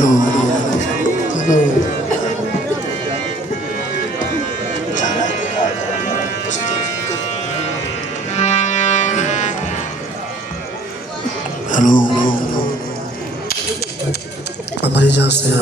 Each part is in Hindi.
हेलो हेलो हेलो हमारी जान से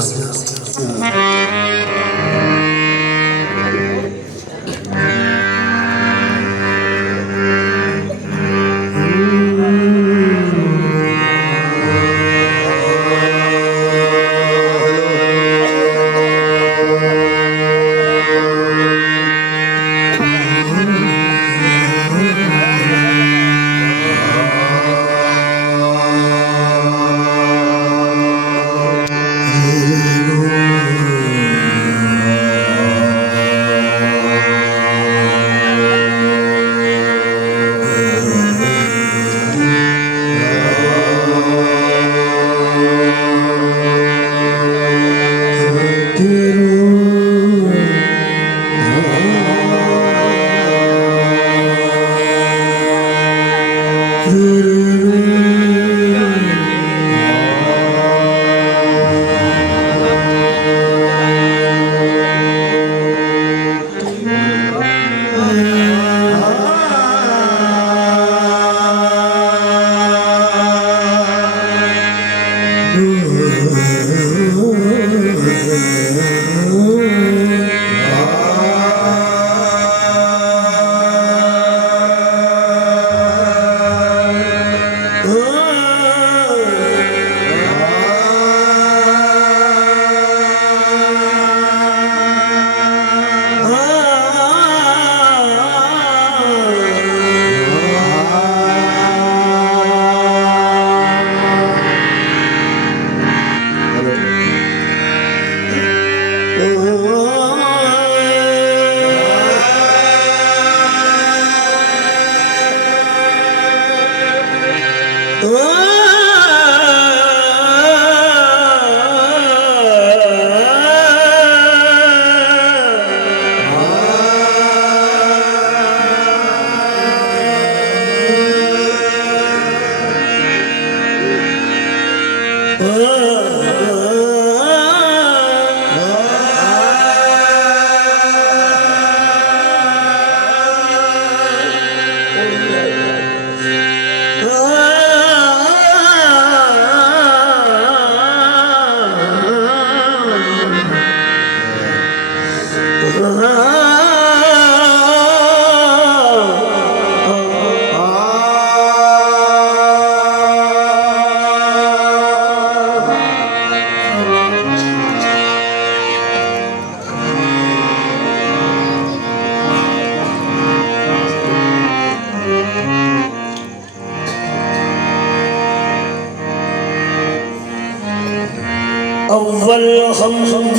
अव्वल हम्द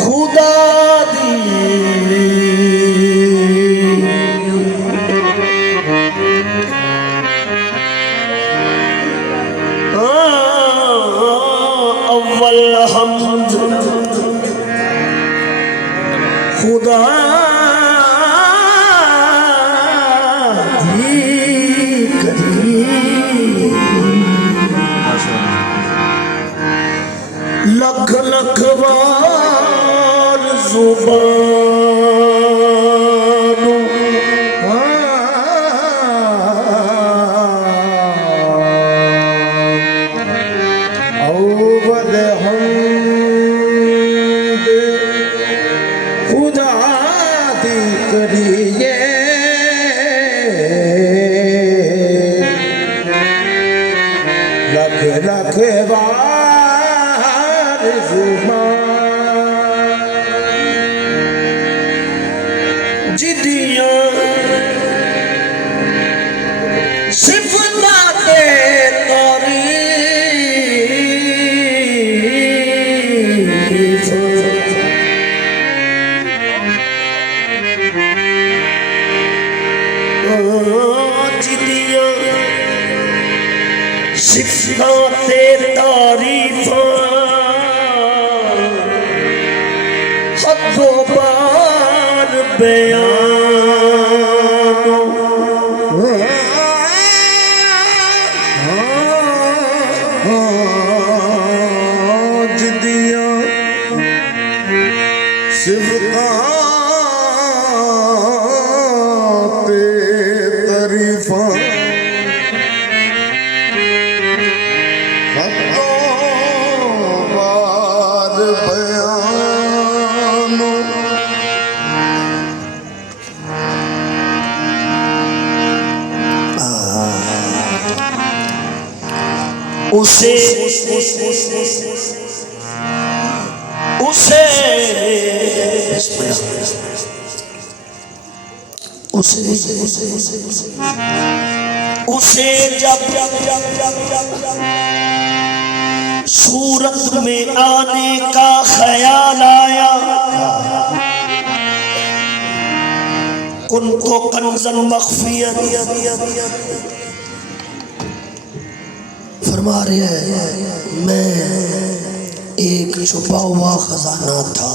खुदा दी अव्वल हम्द खुदा लख लख बार जुबान अव्वल हम्द खुदा दी करिए लख लख बार जिदियां सिफतां ते तारीफ जिदियां सिफतां ते तारीफ हदों पार बयान उसे उसे उसे जब सूरत में आने का ख्याल आया, उनको कंज़न मख्फियत फरमा रहे हैं, मैं एक छुपा हुआ खजाना था।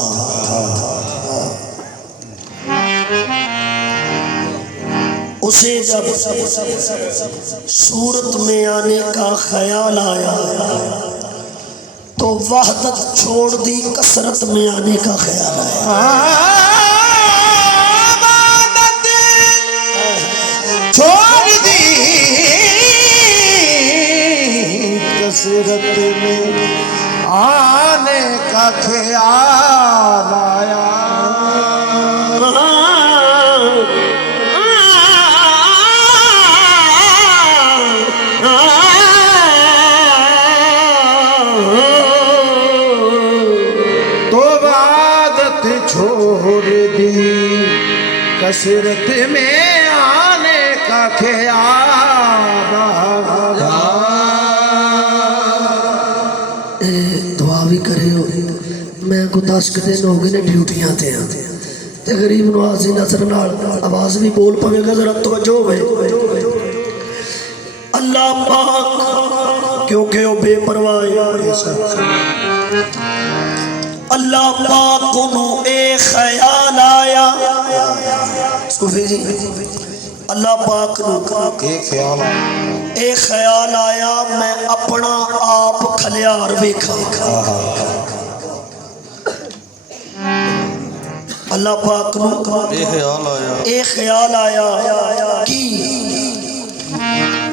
उसे जब सूरत में आने का ख्याल आया तो वहदत छोड़ दी, कसरत में आने का ख्याल आया। छोड़ दी कसरत में आने का ख्याल आया। तो आदत छोड़ दी कसरत में आने का ख्याल आया। दुआ भी करे हो, मैं को 10 दिन हो गए ने ड्यूटियां ते गरीब नवाजी नजर नाल आवाज भी बोल पवेगा, जरा तवज्जो होवे। अल्लाह पाक क्योंकि वो बेपरवाह है। अल्लाह पाक को एक ख्याल आया, सूफी जी, अल्लाह पाक को एक ख्याल आया, मैं अपना आप खलियार वेखा। अल्लाह पाक को एक ख्याल आया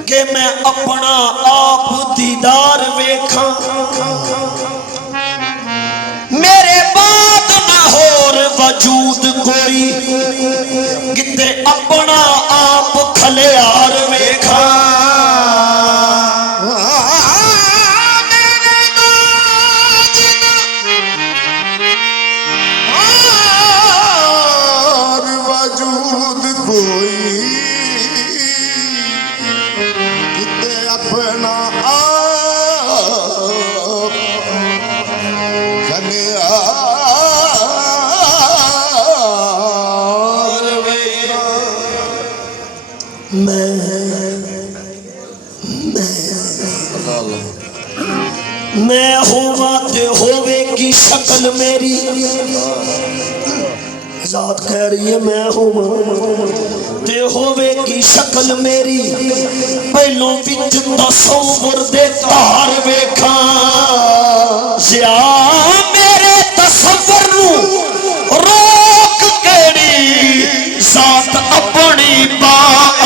कि मैं अपना आप दीदार वेखा, मेरे बाद ना होर वजूद कोई, किते अपना आप खलियार वेखा। वजूद कोई किते अपना आप खलियार वेखा। मैं होवा ते होवे की शक्ल मेरी, जात कह रही है मैं होवा ते होवे की शक्ल मेरी, पहलों विच तसव्वुर दे तार वेखा। जिया मेरे तसव्वुर नू रोक केड़ी, जात अपनी बा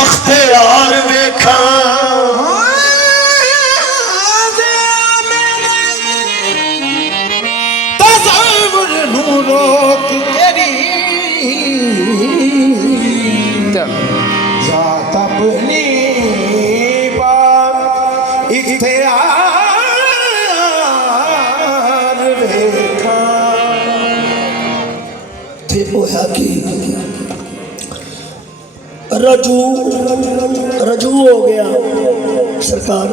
अख्तियार वेखा। रोक तेरी जात अपनी बात इख्तियार वेखा। थे होया कि रजू हो गया सरकार,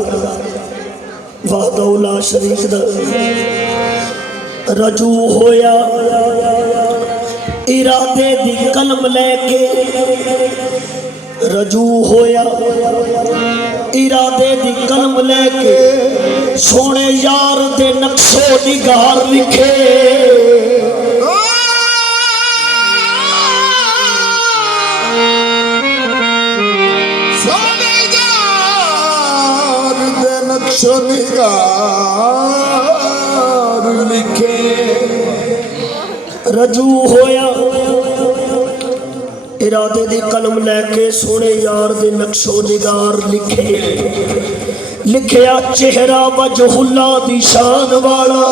वाहदहुल्ला शरीक दा रजू होया, इरादे दी कलम लेके रजू होया, इरादे दी कलम लेके सोने यार दे नक्शो निगार लिखे। सोने यार दे नक्शो निगार लिखे। रजू होया, इरादे दी कलम लैके सोने यार दे नक्शो निगार लिखे। लिखिया चेहरा वजहुल्ला दी शान वाला,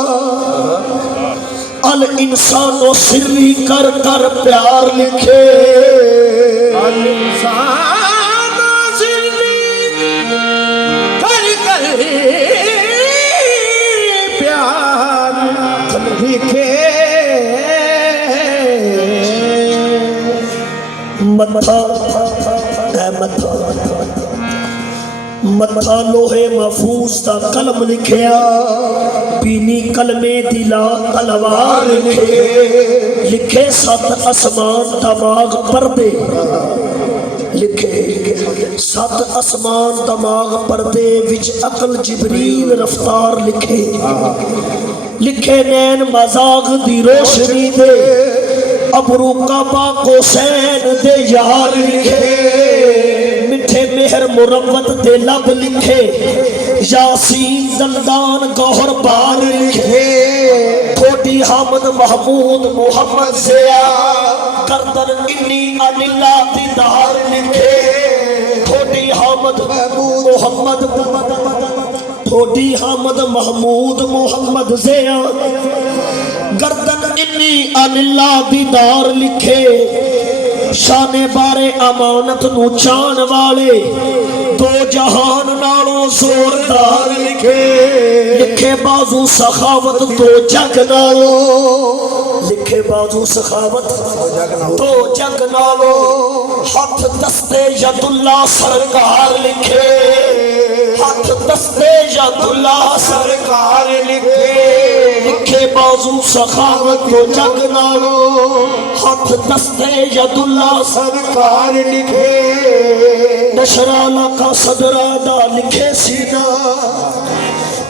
अल इंसानो सिर्री कर कर प्यार लिखे। अल इंसानो सिर्री कर कर मथा ऐ मथा मथा लोहे महफूज दा कलम लिखिया पीनी कलमे दिला तलवार लिखे लिखे सत आसमान दमाग पर्दे लिखे सत आसमान दमाग पर्दे विच अकल जिबरील रफ्तार लिखे लिखे नैन मजाक दी रोशनी दे अबरू काबा हुसैन दे यार लिखे मिठे मेहर मुरवत दे लब लिखे यासीन जलदान गौहर बार लिखे थोड़ी हामद महमूद मोहम्मद जिया करदन इन्नी अनिल्ला दीदार लिखे थोड़ी हामद मोहम्मद थोड़ी हामद महमूद मोहम्मद जिया गर्दन इन्नी अनिल्ला दीदार लिखे शाने बारे अमानत नू चाण वाले दो जहान नालों जोरदार लिखे लिखे बाजू सखावत दो जग नालों लिखे बाजू सखावत दो जग नालों हाथ दस्ते यदुल्ला सरकार लिखे हाथ दस्ते यदुल्ला सरकार लिखे लिखे बाजू सखावत दो जग नालों हाथ दस्ते यदुल्ला सरकार लिखे नशराला का सदरा दा लिखे सीना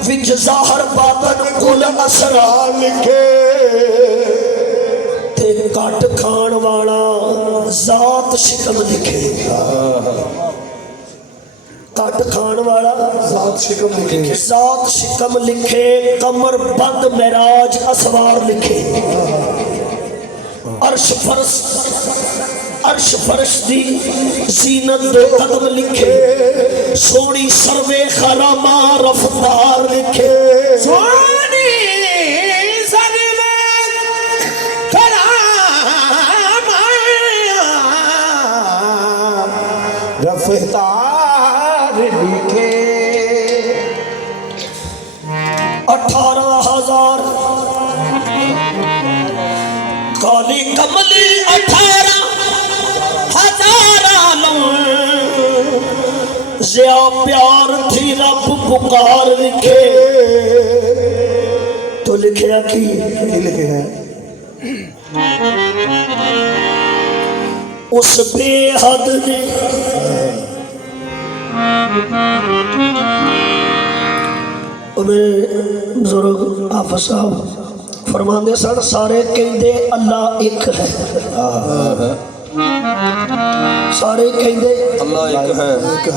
विच ज़ाहर बातन कुल असरा लिखे ते काट खान वाला जात शिकम लिखे काट खान वाला जात शिकम लिखे कमर बंद मेराज असवार लिखे अर्श फर्श दी जीनत दे कदम लिखे सोनी सर्वे खरामा रफ्तार लिखे सोनी सर्वे खरामा रफ्तार लिखे 18,000 काली कमली 18,000 जिया प्यार थी रब पुकार लिखे तो लिखे की लिखे है उस बेहद ने बुजुर्ग हाफिज साहब फरमाते सन सारे कहते अल्लाह एक है सारे कहते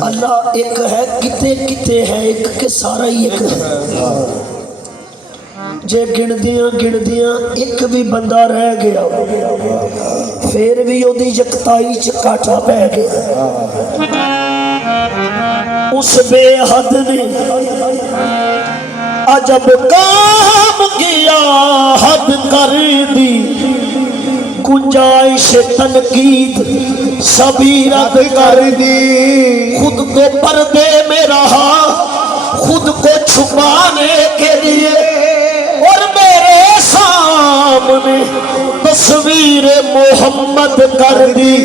अल्लाह एक है किते किते है एक के सारा ही एक है जे गिणदियां एक भी बंदा रह गया फिर भी ओदी यकताई च काटा पै गया उस बेहद ने अजब काम किया हद कर दी गुंजाइश तनकीद सभी रद्द कर दी खुद को पर्दे में रहा खुद को छुपाने के लिए और मेरे सामने तस्वीर मोहम्मद कर दी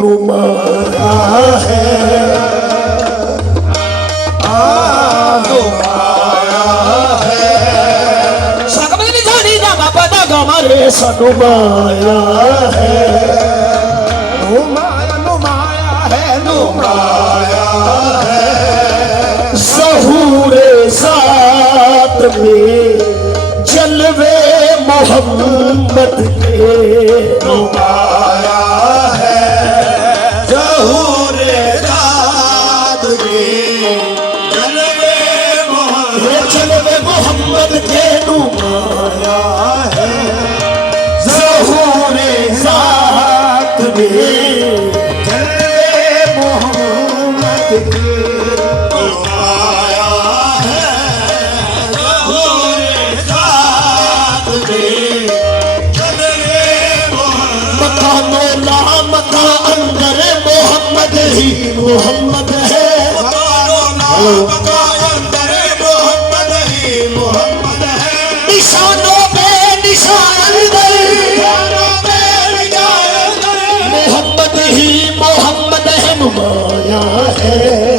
नुमाया है हमारे सानू माया है नुमाया है ज़हूरे ज़ात में जलवे मोहम्मद के नुमाया है ज़हूरे ज़ात में जलवे मोहम्मद के नुमाया है ज़हूरे ज़ात में मोहम्मद के नुमाया है ज़हूरे ज़ात में मकानो ला मका अंदर मोहम्मद ही मोहम्मद है मका अंदर मोहम्मद ही मोहम्मद है निशानों पे निशान मोहम्मद नुमाया है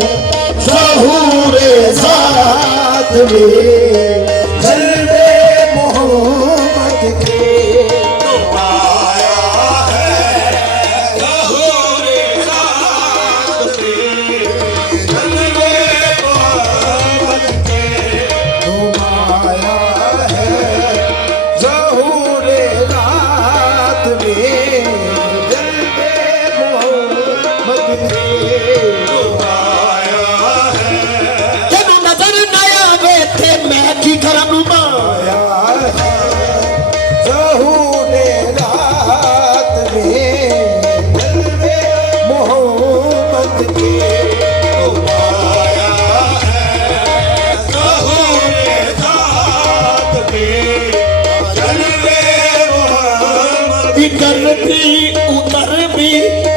ज़हूर ज़ात में जलवे मोहम्मद के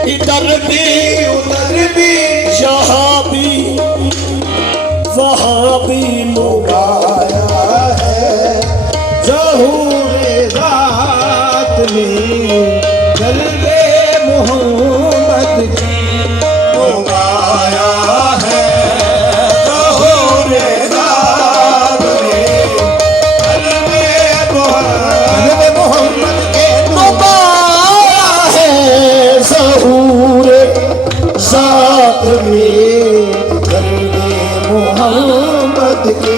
इधर भी यहाँ भी वहाँ भी लुभाया है ज़हूर ज़ात में जलवे मोहम्मद की लुभाया है ज़हूर ज़ात में जलवे मोहम्मद के लुभाया है ज़हूर ज़ात में जलवे मोहम्मद के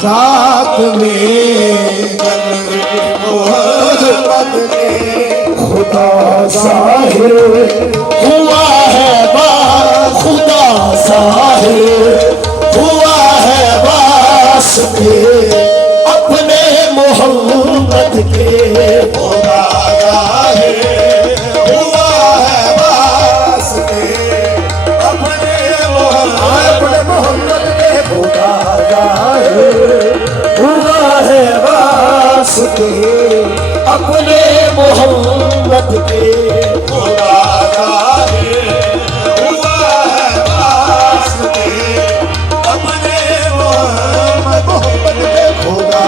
ज़ात में खुदा ज़ाहिर हुआ है बा खुदा ज़ाहिर हुआ है वास्ते अपने मोहम्मद के खुदा ज़ाहिर हुआ है वास्ते अपने मोहम्मद के खुदा हुआ है वास्ते अपने मोहम्मद के खुदा हुआ है वास्ते अपने मोहम्मद के खुदा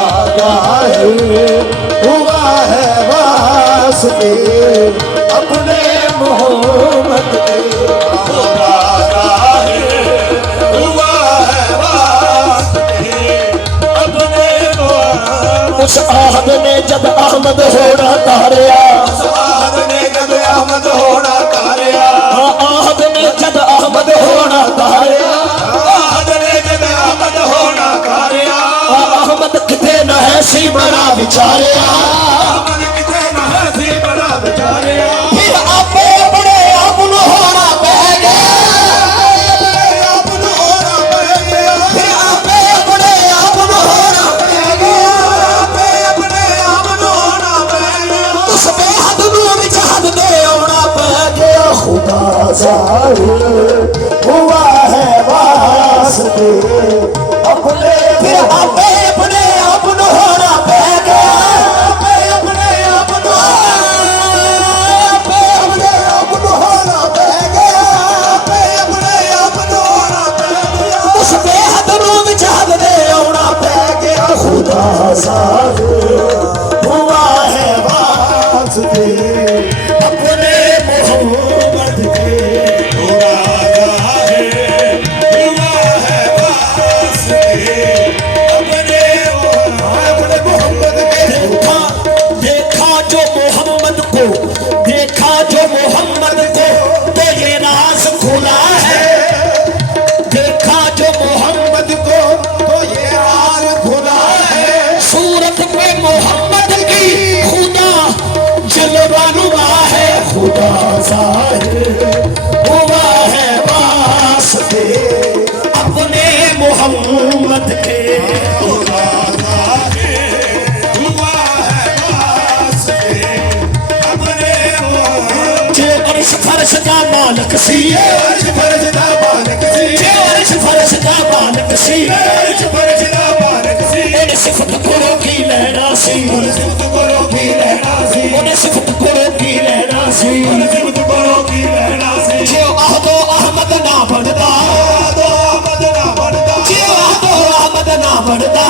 हुआ है वास्ते अपने मोहम्मद के खुदा उस आहद ने जब अहमद होना तारिया उस आहद ने जब अहमद होना तारिया आहद ने जब अहमद होना तारिया आहद ने जब अहमद होना तारिया अहमद किथे न है सी बड़ा विचारिया अहमद किथे न है सी बड़ा विचारिया फिर आपे बड़े आप न होना पै गया खुदा ज़ाहिर हुआ है वास्ते अपने फिर अपने आप न होना पै गया अपने आप न होना पै गया अपने आप न होना पै गया उस बेहद नूं विच हद दे आउणा पै गया खुदा ज़ाहिर हुआ है वास्ते अपने मोहम्मद के खुदा ज़ाहिर हुआ है वास्ते अपने मोहम्मद के देखा जो मोहम्मद को तो ये राज खुला है देखा जो मोहम्मद को तो ये राज खुला है सूरत में मोहम्मद की खुदा जलवा नुमा है खुदा ज़ाहिर हुआ है वास्ते अपने मोहम्मद के खुदा ज़ाहिर हुआ है वास्ते अपने जे अर्श फर्श का मालिक सी अर्श फर्श का मालिक सी जे अर्श फर्श का मालिक सी अर्श फर्श का ਬਣਦਾ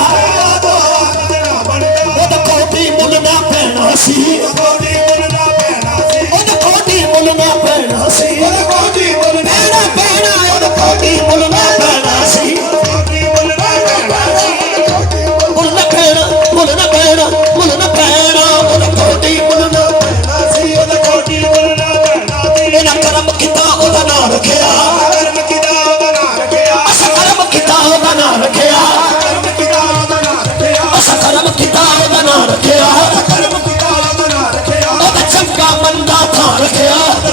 ਉਹਦਾ ਕੋਟੀ ਮੁੱਲ ਨਾ ਪੈਣਾ ਸੀ ਉਹਦਾ ਕੋਟੀ ਮੁੱਲ ਨਾ ਪੈਣਾ ਸੀ ਪੈਣਾ ਪੈਣਾ ਉਹਦਾ ਕੋਟੀ ਮੁੱਲ ਨਾ ਪੈਣਾ ਸੀ ਮੁੱਲ ਨਾ ਪੈਣਾ ਮੁੱਲ ਨਾ ਪੈਣਾ ਮੁੱਲ ਨਾ ਪੈਣਾ ਉਹਦਾ ਕੋਟੀ ਮੁੱਲ ਨਾ ਪੈਣਾ ਸੀ ਇਹਨਾਂ ਕਰਮ ਕੀਤਾ ਉਹਦਾ ਨਾਂ ਰੱਖਿਆ ਅਸਾਂ ਕਰਮ ਕੀਤਾ ਉਹਦਾ ਨਾਂ ਰੱਖਿਆ ਅਸਾਂ ਕਰਮ ਕੀਤਾ ਉਹਦਾ ਨਾਂ ਰੱਖਿਆ ਉਹਦਾ ਚੰਗਾ ਬੰਦਾ ਥਾਂ ਰੱਖਿਆ ਉਹਦਾ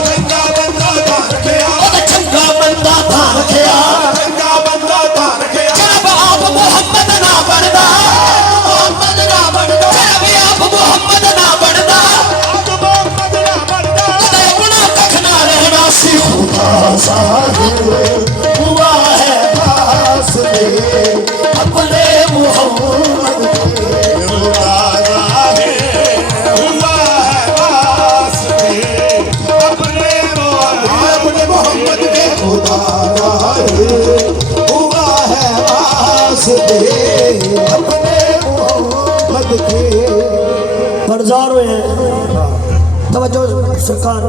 ਚੰਗਾ ਬੰਦਾ ਥਾਂ ਰੱਖਿਆ ਜਨਾਬ ਆਪ ਮੁਹੰਮਦ ਨਾ ਬਣਦਾ ਜਨਾਬ ਆਪ ਮੁਹੰਮਦ ਨਾ ਬਣਦਾ ਉਹਦਾ ਆਪਣਾ ਕੱਖ ਨਾ ਰਹਿਣਾ ਸੀ ਖੁਦਾ ਸਾਹਿਬ ਹੁਆ ਹੈ ਬਾਸ ਦੇ ਆਪਣੇ ਮੁਹੰਮਦ फर्जार हुए हैं तवज्जो सरकार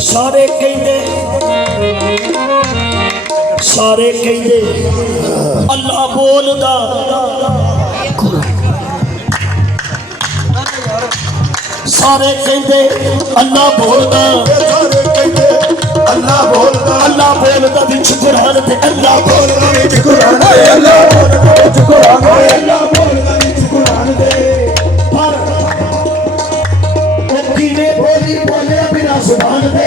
सारे कहते अल्लाह बोलदा सारे कहते अल्लाह बोलदा अल्लाह बोलदा विच कुरान ते अल्लाह बोलदा विच कुरान दे पर ओ किने बोली बोले बिना जुबान दे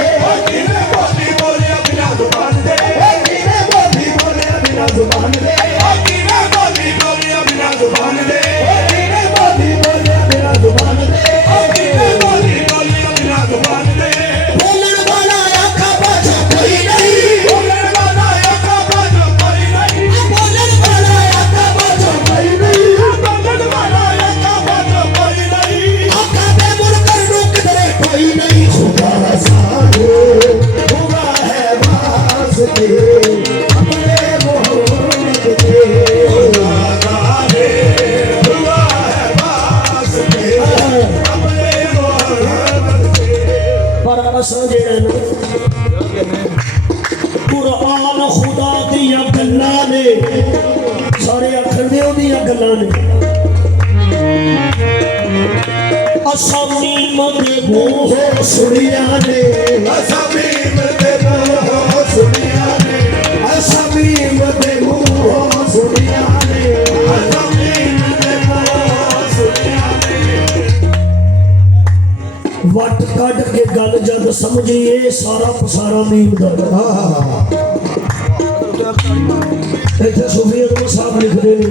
कुरान खुदा दियां गल्लां ने सारे आखदे ओदियां गल्लां ने असां मीम दे मूंह सुनिया ने असां मीम दे मूंह सुनिया ने असां मीम दे मूंह सुनिया ने असां मीम दे मूंह सुनिया ने वट कट के गल जद समझिए सारा पसारा मीम दा इत्थे सूफियत में साफ लिखदे ने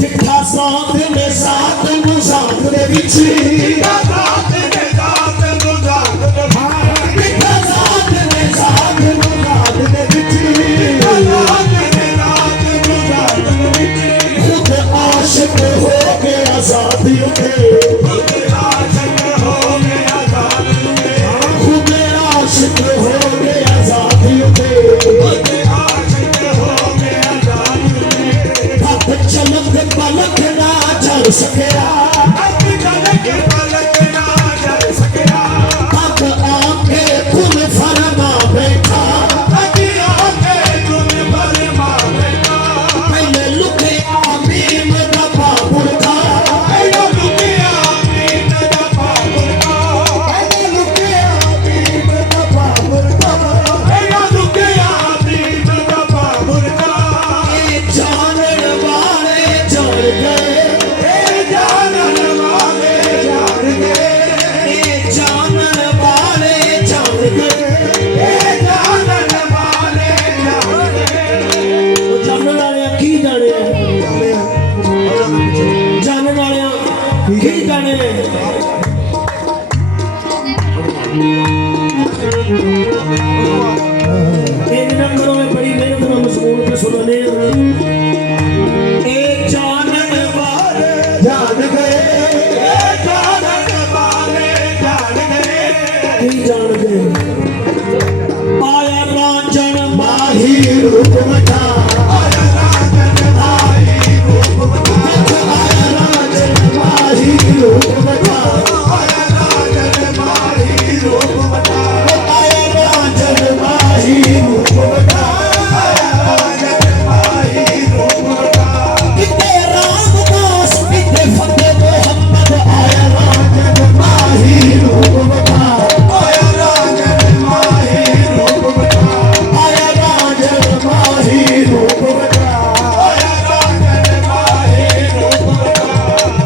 जिठा साथ में साथ मुसात दे विच जिठा साथ में साथ मुसात दे विच खुद आशिक हो के आजादी उठे पलक ना चल सकेया अब आके तुम फरमा बैठा पहले लुके आमीम दफा बुरखा जानन वाले जान गए जानन माही रूप वठा आया राजन माही रूप वठा आया राजन माही रूप वठा आया राजन माही रूप वठा आया राजन माही रूप वठा आया राजन माही रूप वठा किते रामदास किते फतेह मोहम्मद आया राजन माही रूप वठा आया राजन माही रूप वठा आया राजन माही रूप वठा आया राजन माही रूप वठा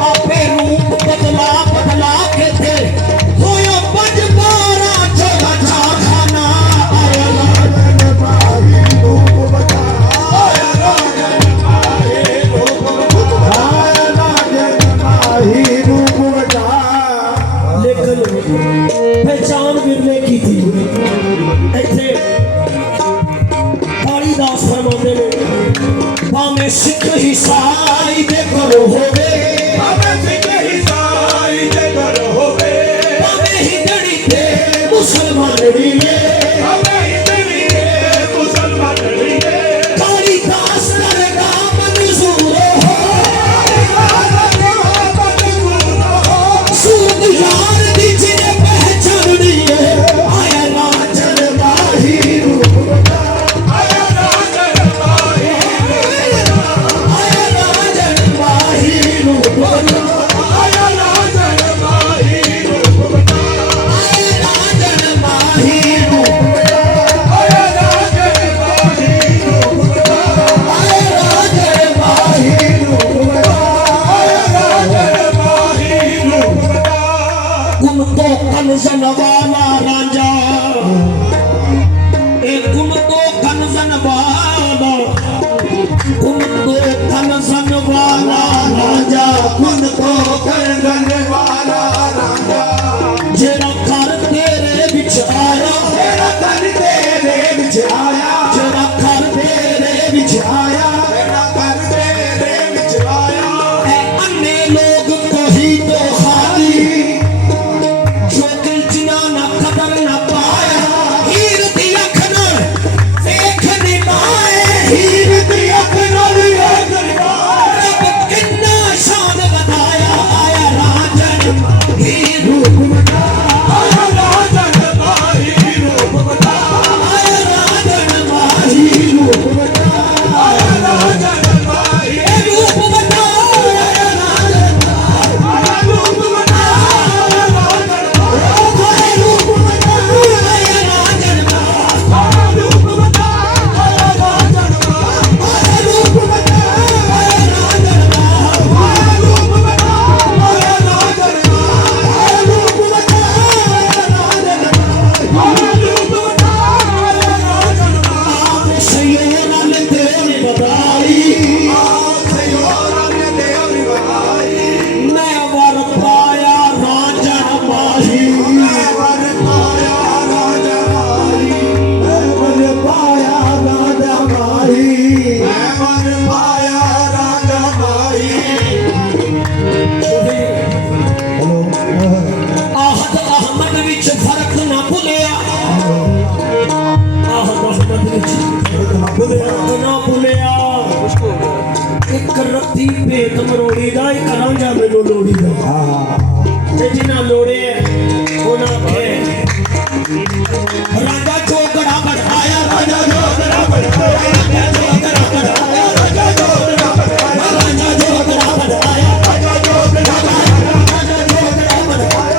आपे रूप बदला बदला के थे होया पंजबारा चला खाना आया राजन माही रूप वठा आया राजन माही रूप वठा आया राजन माही रूप वठा लेकिन पहचान बिरले की थी इत्थे कालिदास फरमाते ने भाਵੇਂ सिख ईसाई दे करो होवे भाਵੇਂ सिख ईसाई दे करो होवे भाਵੇਂ हिंदड़ी ते मुसलमान रीले भाਵੇਂ हिंदड़ी ते मुसलमान रीले कालिदास दरगा मंजूर हो सूद यार दी जिने पहचाननी है आया राजन माही रूप वठा आया राजन माही आया राजन माही रूप वठा आया राजन माही रूप वठा आया राजन माही रूप वठा आया राजन माही रूप वठा आया राजन माही रूप वठा आया राजन माही रूप वठा गुण तो कनजन वाला राजा एक गुण तो कनजन वाला गुण तो कनजन वाला राजा गुण तो कनजन वाला राजा जेड़ा घर तेरे विच आया जेड़ा घर तेरे विच आया जेड़ा घर तेरे विच आया जेड़ा घर तेरे विच आया ऐ अन्ने लोग कोही तो खाली जो दिल जिना ना कदर ना पाया हीर दी अख नाल देख नी माए हीर दी अख नाल देख नी माए रब किन्ना शान बताया आया राजन माही रूप वठा आया राजन माही रूप वठा आया राजन माही रूप वठा आया राजन माही रूप वठा आया राजन माही रूप वठा आया राजन माही रूप वठा आया राजन माही रूप वठा आया राजन माही रूप वठा आया राजन माही रूप वठा आया राजन माही रूप वठा आया राजन माही रूप वठा आया राजन माही सैयरा ने तेरी बधाई सैयरा ने तेरी बधाई मैं वर पाया राजन माही मैं वर पाया राजन माही मैं वर पाया राजन माही मैं वर पाया राजन माही आहद अहमद विच फर्क ना भुलिया आहद अहमद विच फर्क ना भुलिया एक रत्ती भेत मरोड़ी दा एक रांझा मैनू लोड़ी दा ते जिन्हां लोड़े उन्हां के राजा जोगड़ा बढ़ाया राजा जोगड़ा बढ़ाया राजा जोगड़ा बढ़ाया राजा जोगड़ा बढ़ाया राजा जोगड़ा बढ़ाया राजा जोगड़ा बढ़ाया राजा जोगड़ा बढ़ाया राजा जोगड़ा बढ़ाया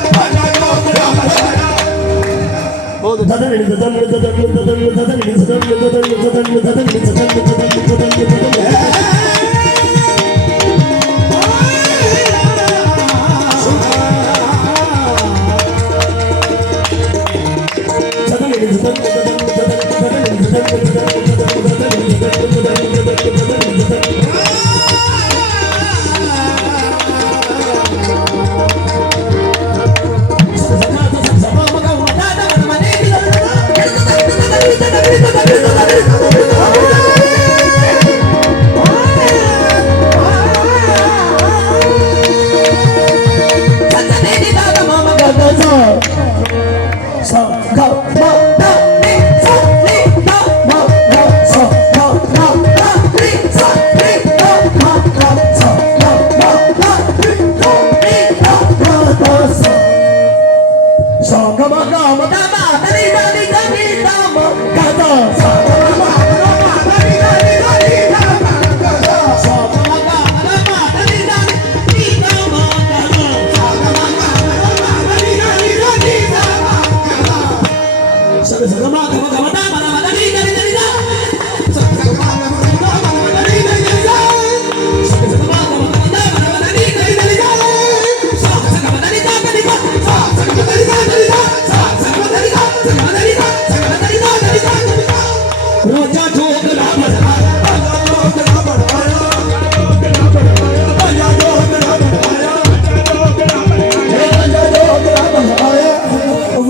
जोगरा बनाया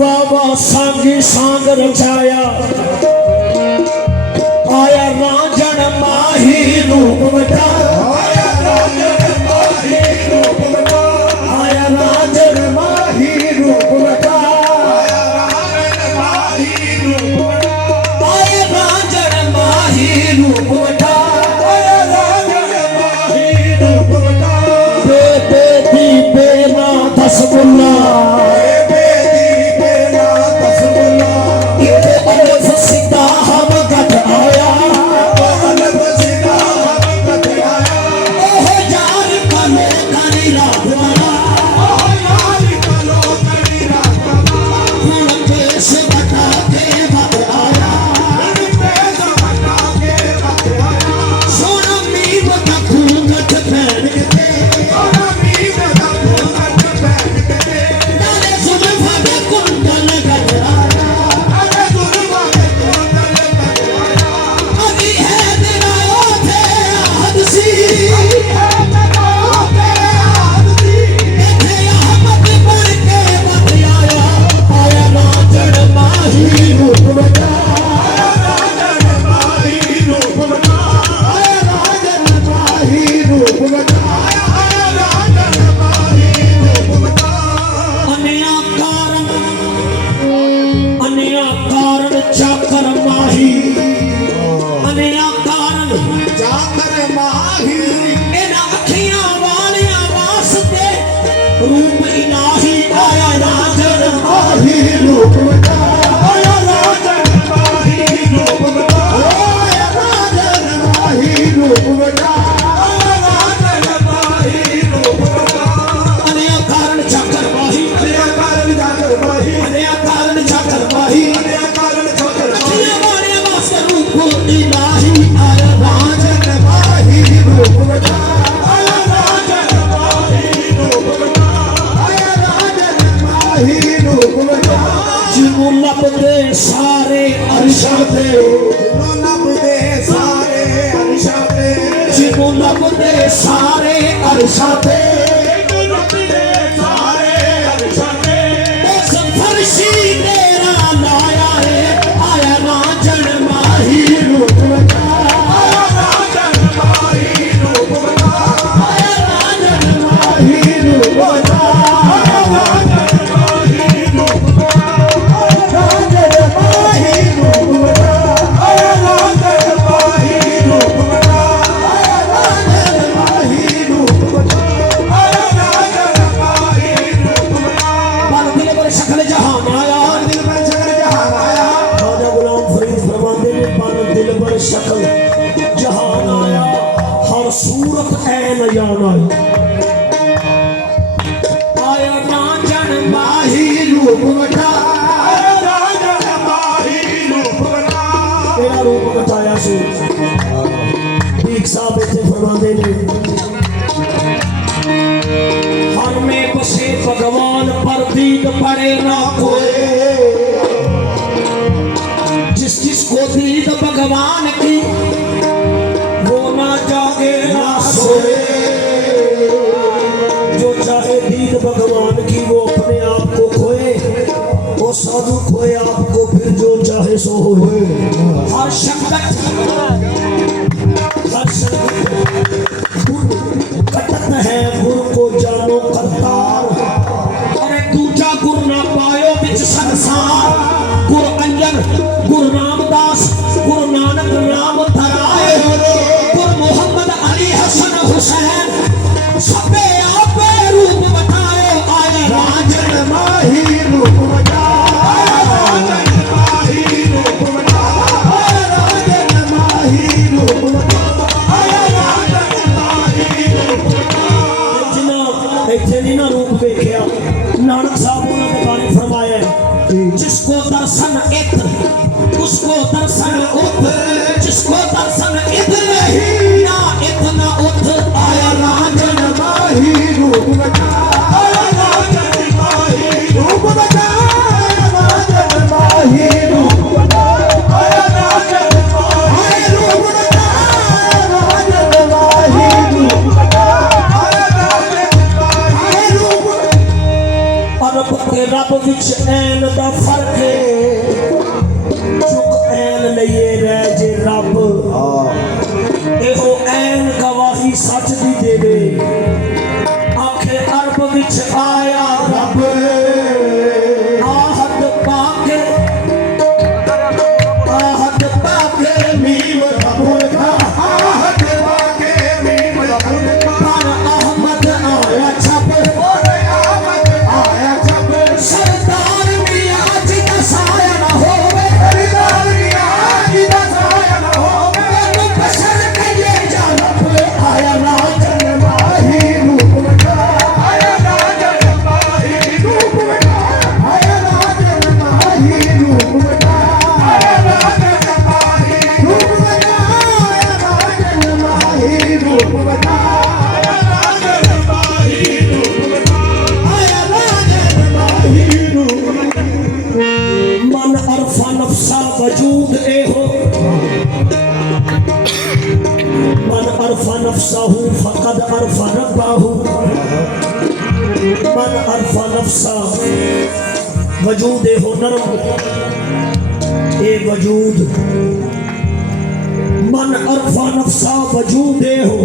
वाह वाह सांगी सांग रचाया आया रांझण माही रूप बचाया आया रांझण माही रूप बचाया आया रांझण माही रूप बचाया आया रांझण माही रूप बचाया बेटे दीपे ना दसगुल्ला रूप इलाही आया रांझण माही रूप आया रांझण माही रूप आया रांझण माही रूप आया रांझण माही रूप अनया कारण चक्कर माही अनया कारण जाकर माही अनया कारण चक्कर माही अनया कारण चक्कर माही वाले वास्ते रूप इलाही आया रांझण माही रूप आया रांझण माही रूप जिन्हों लभदे सारे अरशां ते जिन्हों लभदे सारे अरशां ते जिन्हों लभदे सारे अरशां ते उस फर्शी तेरा लाया है आया रांझण माही रूप आया रांझण माही रूप आया रांझण माही रूप शकल जहान आया हर सूरत ऐन याना आया रांझण माही रूप आया रांझण माही रूप तेरा रूप बचाया सू ठीक साहब इतने फरमाते ने हर में बसे भगवान पर दीद पड़े ना कोई जिसको दीद भगवान की वो ना जागे ना सोए जो चाहे दीद भगवान की वो अपने आप को खोए वो साधु खोए आपको फिर जो चाहे सो होए हर शब्द कटत है गुरु को जानो करतार और दूजा गुरु ना पायो बिच संसार गुरु अंजन गुरु रामदास गुरु नानक नाम धराए गुरु मोहम्मद अली हसन हुसैन सबे आपे रूप बताए आया रांझण माही रूप आया रांझण माही रूप आया रांझण माही रूप आया अरफा नफ्सहू फकद अरफा रब्बहू मन अरफा नफ्सा वजूद हुनर ए वजूद मन अरफा नफ्सा वजूद हो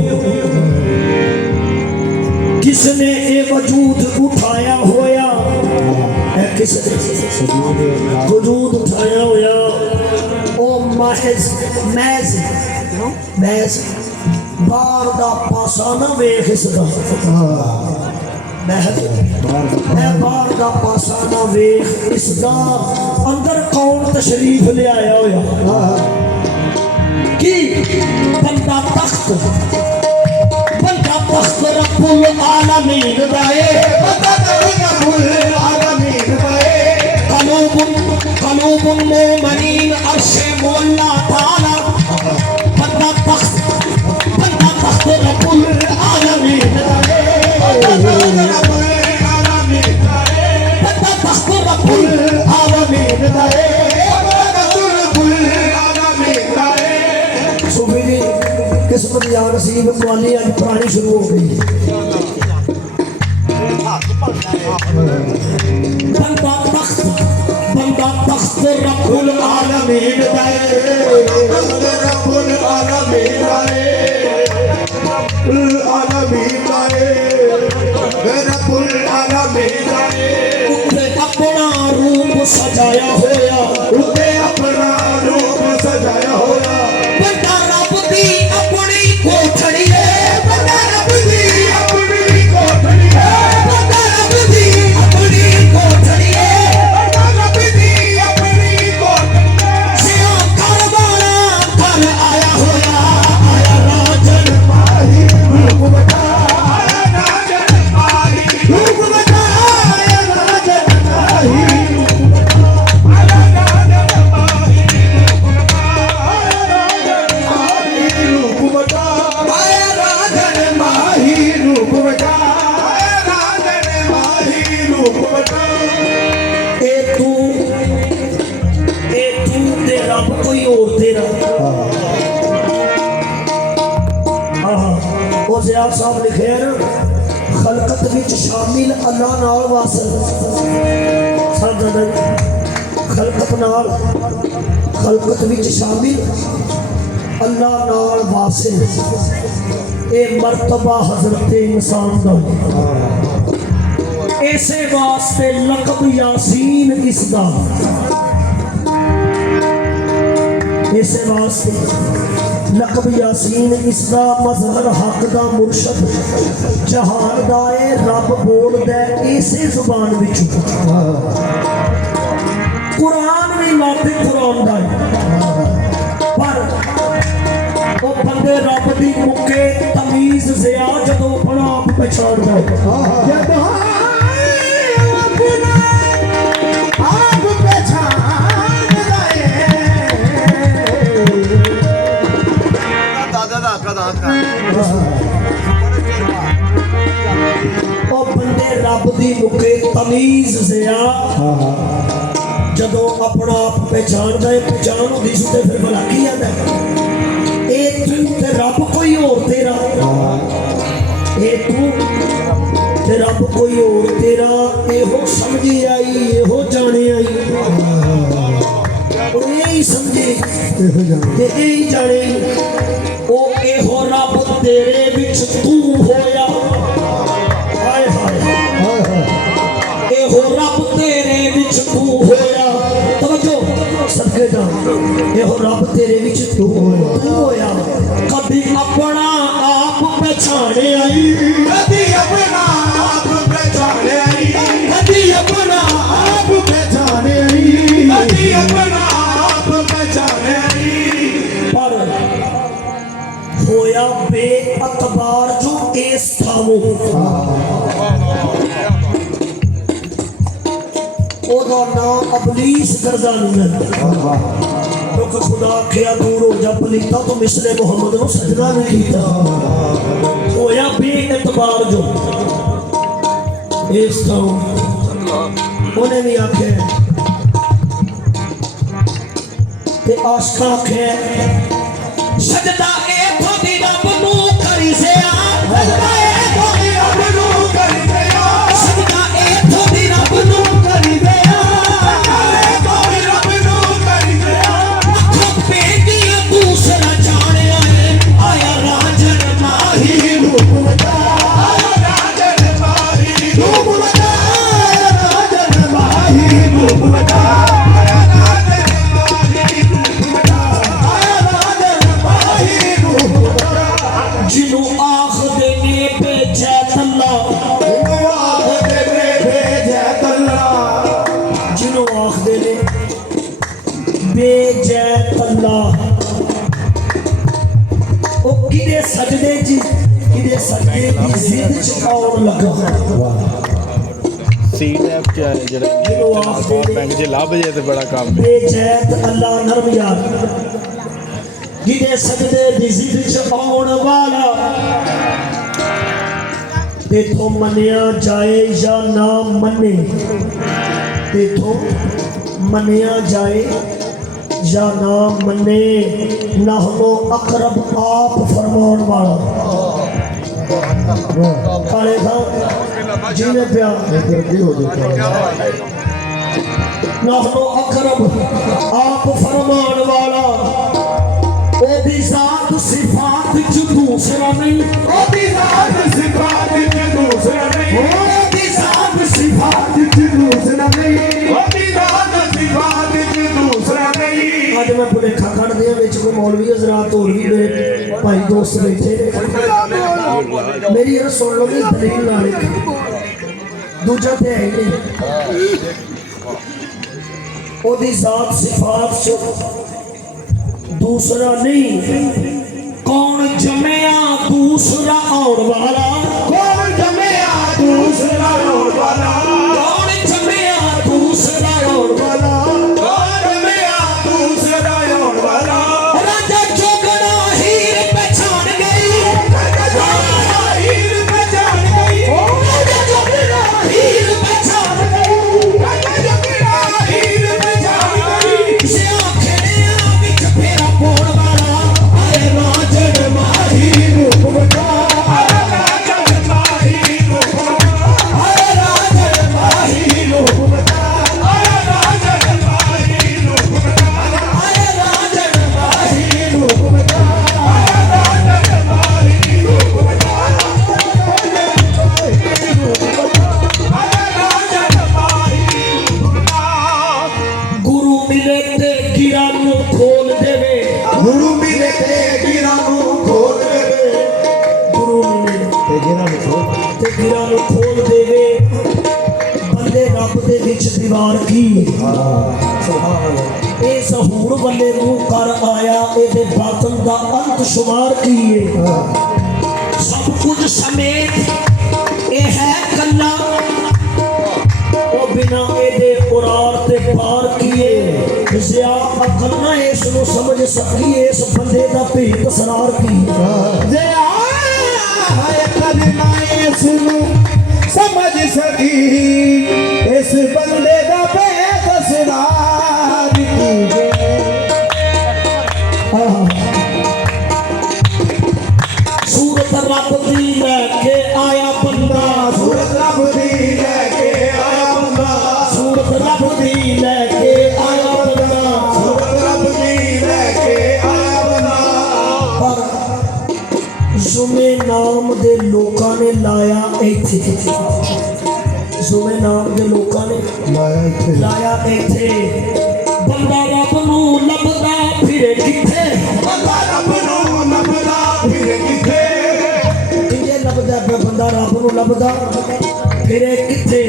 किसने ए वजूद उठाया होया किसने वजूद उठाया होया ओ महज महज महज बार दा पासा ना वेख इसदा महज मैं बार दा पासा ना वेख इसदा अंदर कौन तशरीफ ले आया होया कि बंदा तख्त रब्बुल आलमीन दाए रब्बुल आलमीन दाए कलूबुल मोमिनीन अर्शे मौला ताला बंदा तख्त रब्बुल आलमीन दाए रब्बुल आलमीन दाए बंदा तख्त रब्बुल आलमीन दाए रब्बुल आलमीन दाए सुबह किस्मत या नसीब वाली आज पुरानी शुरू हो गई बंदा तख्त रब्बुल आलमीन दाए रब्बुल आलमीन दाए रब्बुल आलमीन दाए रब्बुल आलमीन दाए उसे अपना रूप सजाया होया उसे अपना रूप सजाया होया बंदा रब दी अपनी कोठड़ी है बंदा रब दी अपनी कोठड़ी है बंदा रब दी अपनी कोठड़ी है बंदा रब दी अपनी कोठड़ी है सिया करवाना कर आया होया आया राजन माही रूप बता आया राजन माही रूप बता आया राजन माही साहब लिखे ना खलकत विच शामिल अल्लाह नाल वासल खलकत नाल खलकत विच शामिल अल्लाह नाल वासिल ए मर्तबा हजरत इंसान दा ऐसे वास्ते लक़ब यासीन इसदा ऐसे वास्ते लक़ब यासीन इसदा मजहर हक दा मुर्शद जहान दाए रब बोलदा इसे जुबान विच कुरान भी लाते कुरान दा पर वो बंदे रब दी मुके तमीज ज़िया जदों अपना आप पछाणदा बंदे रब दी मुके तमीज ज़िया जदों अपना आप पहचानदा है पहचान होंदी सी ते फिर भला की आंदा ए तू ते रब कोई होर तेरा ए तू ते रब कोई होर तेरा एहो समझी आई एहो जाने आई यही समझे ते यही जाने ओ एहो रब तेरे विच तू होया हाय हाय एहो रब तेरे विच तू होया तवज्जो सदके जा एहो रब तेरे विच तू होया कभी अपना आप पहचाने आई कभी अपना आप पहचाने आई कभी अपना आप पहचाने आई कभी अपना आप पहचाने आई पर होया बेअतबार जो इस थामो ओदा नाम अबलीस गर्दानी क्योंकि खुदा आखिया दूर हो जा पलीता तो मिसले मोहम्मद को सजदा नहीं किया होया बेअतबार जो इस थामो उन्हें भी आखे ते आशका आखे सजदा ए थोड़ी रब नू ਸਜਦੇ ਜੀ ਕਿਦੇ ਸਜਦੇ ਦੀ ਜ਼ਿੱਦ ਚ ਆਉਣ ਲੱਗਾ ਸੀਟ ਐਪ ਚ ਆਏ ਜਿਹੜਾ ਬੈਂਕ 'ਚ ਲੱਭ ਜੇ ਤੇ ਬੜਾ ਕੰਮ ਹੈ ਬੇਚੈਨ ਅੱਲਾ ਨਰਮ ਯਾਰ ਜਿਹਦੇ ਸਜਦੇ ਦੀ ਜ਼ਿੱਦ ਚ ਆਉਣ ਵਾਲਾ तेथों मनिया जाए या ना मने तेथों मनिया जाए या ना मने नहनो अकरब आप फरमान वाला काले था जीने प्या नहनो अकरब आप फरमान वाला ओदी जात सिफात च दूसरा नहीं ओदी जात सिफात च दूसरा नहीं ओदी जात सिफात च दूसरा नहीं ओदी जात सिफात च दूसरा नहीं आज मैं पूरे खखड़ दे विच को मौलवी हजरात होर भी मेरे भाई दोस्त बैठे मेरी ये सुन लो जी दलील नाल दूजा ते है नहीं ओदी जात सिफात च दूसरा नहीं कौन जमया दूसरा और वाला कौन जमया दूसरा और वाला कौन जमया दूसरा और वाला कौन जमया दूसरा और वाला राजा जोगड़ा हीर पहचान गई राजा जोगड़ा हीर पहचान गई राजा जोगड़ा हीर पहचान गई राजा जोगड़ा हीर पहचान गई से पोड़ वाला अरे राजन माही रूप बता अरे राजन माही रूप बता अरे राजन माही रूप बता अरे राजन माही रूप बता अरे राजन माही रूप बता अरे राजन माही रूप बता अरे राजन माही रूप बता गुरु मिले ते गिरा नु खोल देवे गुरु मिले ते गिरा नु खोल देवे गुरु मिले ते गिरा नु खोल देवे बंदे रब दे विच दीवार की सुभान अल्लाह ए सहूर बंदे नू कर आया एदे बातन दा अंत शुमार कीए सब कुछ समेत ए है कल्ला ओ बिना एदे उरार ते पार कीए जिया अकल ना इस नु समझ सकी इस बंदे दा भेद सरार की जिया अकल ना इस नु समझ सकी इस बंदे दा भेद सरार की सूरत रब दी लेके आया बंदा सूरत रब दी लेके आया बंदा सूरत रब दी लेके आया जुमे नाम दे लोकां ने लाया इत्थे जुमे नाम दे लोकां ने लाया इत्थे बंदा रब नू लभदा फिरे किथे बंदा रब नू लभदा फिरे किथे किथे लभदा पे बंदा रब नू लभदा फिरे किथे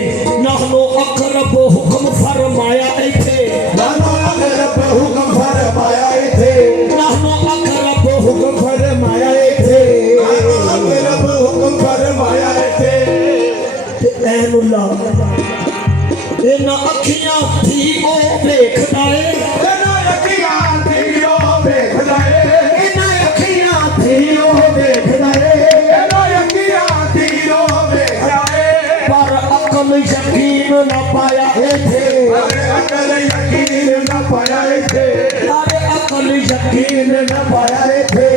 नहनो अकरब हुक्म फरमाया इत्थे नहनो अकरब हुक्म फरमाया इत्थे नहनो अकरब हुक्म फरमाया इत्थे फरमाया थे ऐनुल्ला इना अखियां थी ओ देखदा ए इना अखियां थी ओ देखदा ए इना अखियां थी ओ देखदा ए इना अखियां थी ओ देखदा ए पर अकल यकीन न पाया थे अरे अकल यकीन न पाया थे अरे अकल यकीन न पाया थे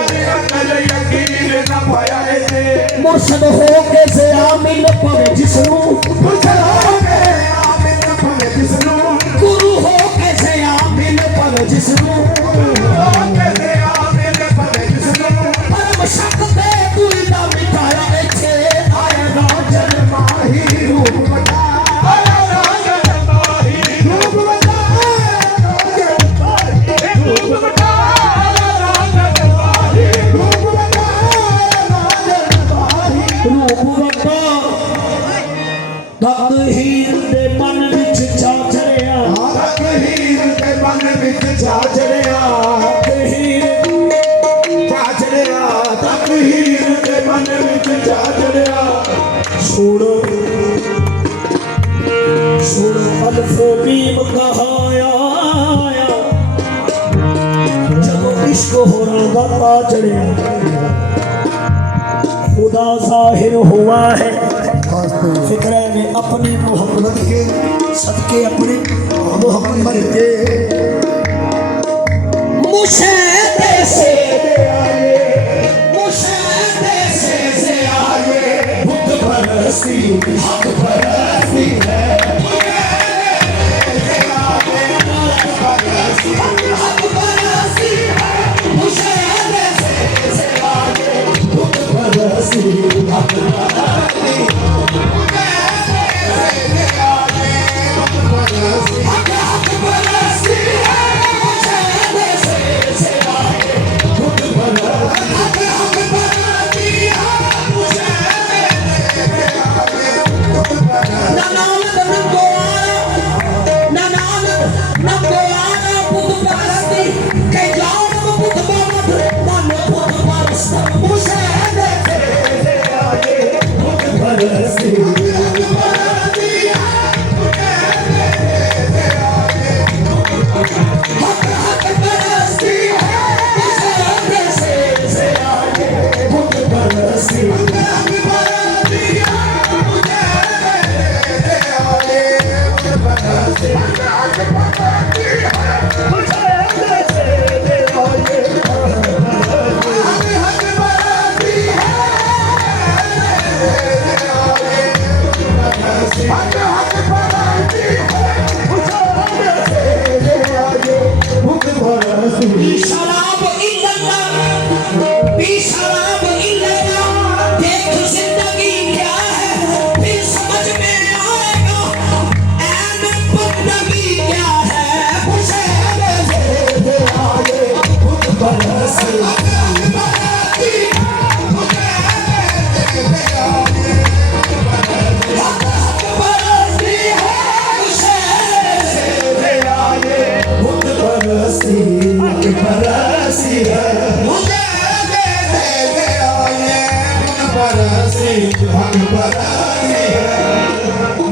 अरे अकल यकीन न पाया थे मुर्शद हो के से आमिल पवे जिसनु मुर्शद हो के आमिल पवे जिसनु गुरु हो के से आमिल पवे जिसनु गुरु हो के से आमिल पवे जिसनु परम शक्ति तू ना मिटाया इथे आया राजन माही रूप बता आया राजन माही रूप बता राजन माही रूप बता राजन माही रूप बता रूप बता सुन सुन अल्फो मीम कहाया जब इश्क होना दा पा चढ़िया खुदा जाहिर हुआ है फिक्र में अपनी मोहब्बत के सदके अपनी मोहब्बत के मुशाहदे से आए बुत परस्ती हक परस्ती है हक परस्ती है मुशाहदे से आए बुत परस्ती हक परस्ती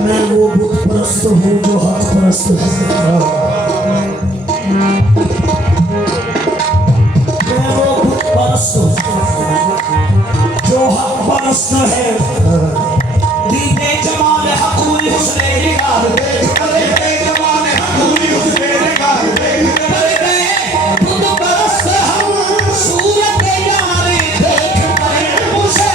मैं वो बुत परस्त हूँ जो हक परस्त है मैं वो बुत परस्त जो हक परस्त है दीने जमाल हकूल हुस्ने निगाह देख करे जमाल हकूल हुस्ने निगाह देख करे बुत परस्त हम सूरत यारी देख करे उसे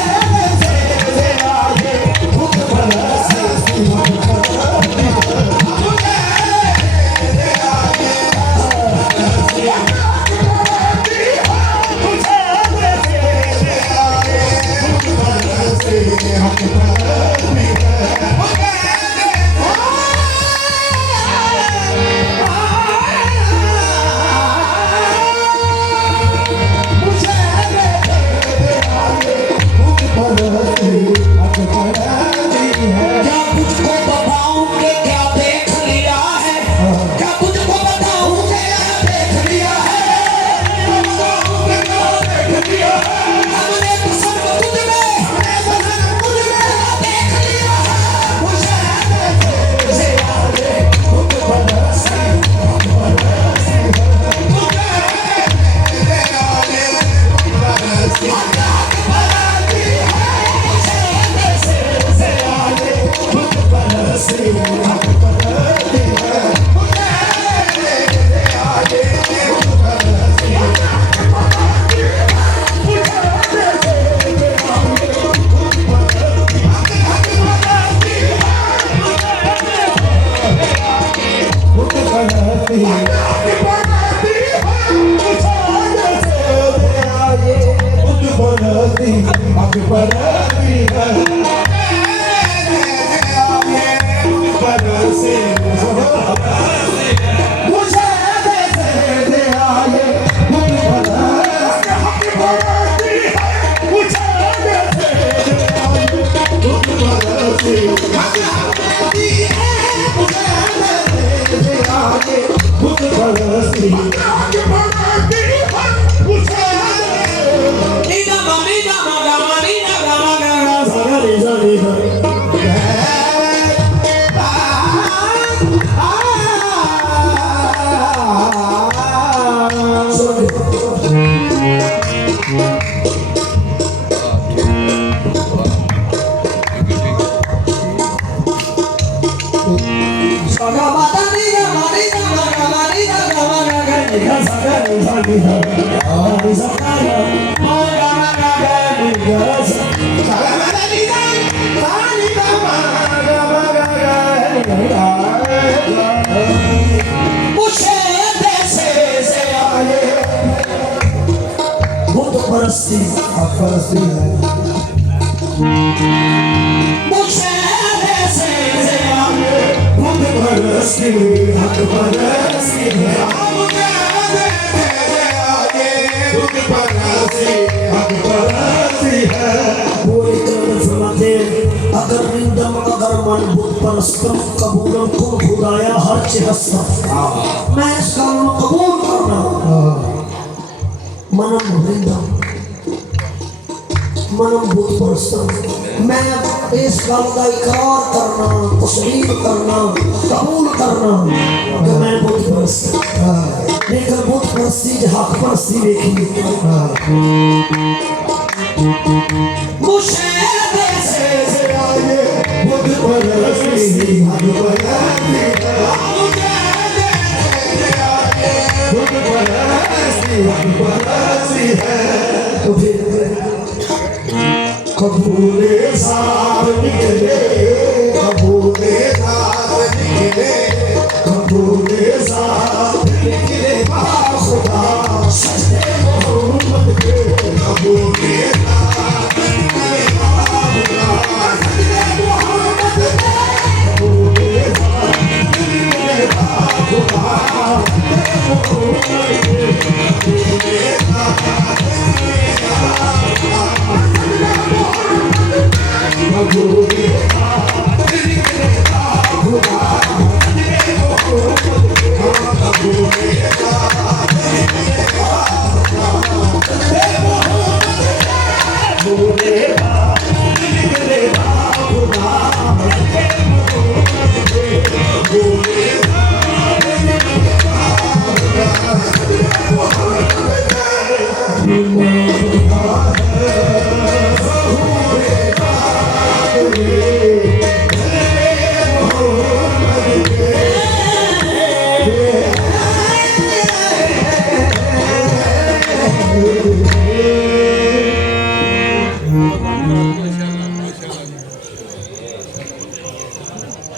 परस्ती परस्ती है मुझे ऐसे आगे खुद परस्ती हक परस्ती है मुझे ऐसे आगे खुद परस्ती हक परस्ती है पूरी तरह फरमाते अगर रिंदम अगर मन बुद्ध परस्तम कबूल कुल खुदाया हर चिरस्ता मैं इस काम को कबूल करना मनम रिंदम मनम बुद्ध परस्तम मैं इस गल का इकरार करना तस्लीम करना कबूल करना कि मैं बुद्ध परस्त लेकिन बुद्ध परस्ती हक परस्ती देखी मुझे ऐसे आगे बुद्ध परस्ती हक परस्ती बुद्ध परस्ती हक परस्ती है तो फिर कबूले सार निकले कबूले सार निकले कबूले सार निकले खुदा सजदे मोहम्मद के कबूले सार निकले खुदा सजदे मोहम्मद के कबूले सार निकले खुदा सजदे मोहम्मद के कबूले सार